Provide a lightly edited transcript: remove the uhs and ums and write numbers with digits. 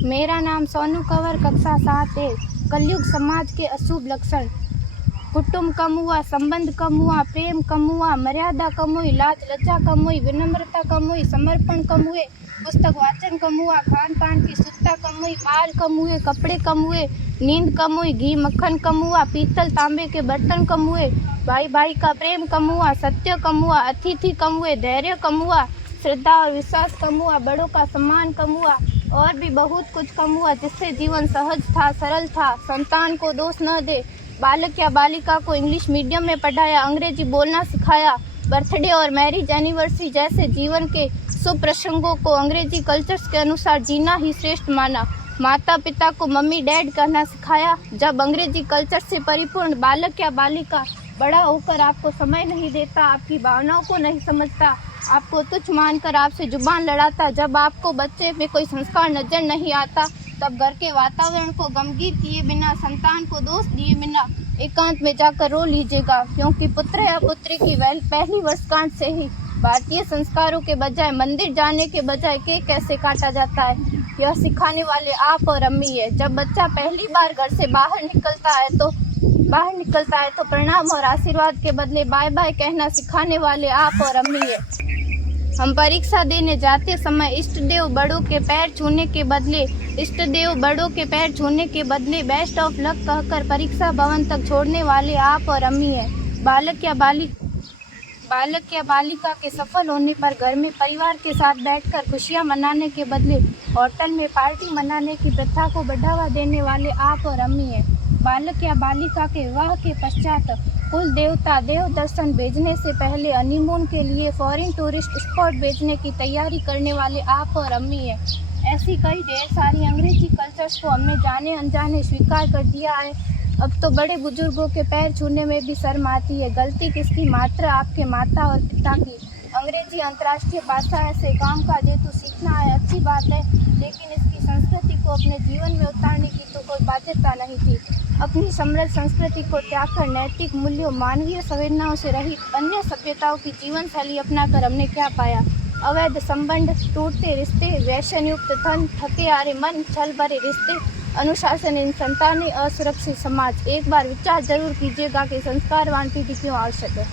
मेरा नाम सोनू कंवर, कक्षा 7 है। कलयुग समाज के अशुभ लक्षण। कुटुंब कम हुआ, संबंध कम हुआ, प्रेम कम हुआ, मर्यादा कम हुई, लाज लज्जा कम हुई, विनम्रता कम हुई, समर्पण कम हुए, पुस्तक वाचन कम हुआ, खान पान की शुद्धता कम हुई, बाल कम हुए, कपड़े कम हुए, नींद कम हुई, घी मक्खन कम हुआ, पीतल तांबे के बर्तन कम हुए, भाई भाई का प्रेम कम हुआ, सत्य कम हुआ, अतिथि कम हुए, धैर्य कम हुआ, श्रद्धा और विश्वास कम हुआ, बड़ों का सम्मान कम हुआ और भी बहुत कुछ कम हुआ जिससे जीवन सहज था, सरल था। संतान को दोष न दे। बालक या बालिका को इंग्लिश मीडियम में पढ़ाया, अंग्रेजी बोलना सिखाया, बर्थडे और मैरिज एनिवर्सरी जैसे जीवन के शुभ प्रसंगों को अंग्रेजी कल्चर्स के अनुसार जीना ही श्रेष्ठ माना। माता पिता को मम्मी डैड कहना सिखाया। जब अंग्रेजी कल्चर से परिपूर्ण बालक या बालिका बड़ा होकर आपको समय नहीं देता, आपकी भावनाओं को नहीं समझता, आपको तुच्छ मानकर आपसे जुबान लड़ाता, जब आपको बच्चे में कोई संस्कार नजर नहीं आता, तब घर के वातावरण को गमगीन किए बिना, संतान को दोष दिए बिना एकांत में जाकर रो लीजिएगा, क्योंकि पुत्र या पुत्री की पहली वर्षगांठ से ही भारतीय संस्कारों के बजाय, मंदिर जाने के बजाय केक कैसे काटा जाता है, यह सिखाने वाले आप और अम्मी है। जब बच्चा पहली बार घर से बाहर निकलता है तो प्रणाम और आशीर्वाद के बदले बाय बाय कहना सिखाने वाले आप और अम्मी है। हम परीक्षा देने जाते समय इष्ट देव बड़ों के पैर छूने के बदले बेस्ट ऑफ लक कहकर परीक्षा भवन तक छोड़ने वाले आप और अम्मी है। बालक या बालिका के सफल होने पर घर में परिवार के साथ बैठकर खुशियां मनाने के बदले होटल में पार्टी मनाने की प्रथा को बढ़ावा देने वाले आप और अम्मी है। बालक या बालिका के विवाह के पश्चात कुल देवता देव दर्शन भेजने से पहले हनीमून के लिए फॉरेन टूरिस्ट स्पॉट भेजने की तैयारी करने वाले आप और अम्मी है। ऐसी कई ढेर सारी अंग्रेजी कल्चर्स को हमने जाने अनजाने स्वीकार कर दिया है। अब तो बड़े बुजुर्गों के पैर छूने में भी शर्म आती है। गलती किसकी? मात्र आपके माता और पिता की। अंग्रेजी अंतर्राष्ट्रीय भाषा है, से काम काज हेतु सीखना है, अच्छी बात है, लेकिन इसकी संस्कृति को अपने जीवन में उतारने की तो कोई बाध्यता नहीं थी। अपनी समृद्ध संस्कृति को त्याग कर नैतिक मूल्यों, मानवीय संवेदनाओं से रहित अन्य सभ्यताओं की जीवन शैली अपनाकर हमने क्या पाया? अवैध संबंध, टूटते रिश्ते, व्यसन युक्त धन, थके हारे मन, छल भरे रिश्ते, अनुशासनहीन संतानें, असुरक्षित समाज। एक बार विचार जरूर कीजिएगा कि संस्कारवान पीढ़ी क्यों आवश्यक है।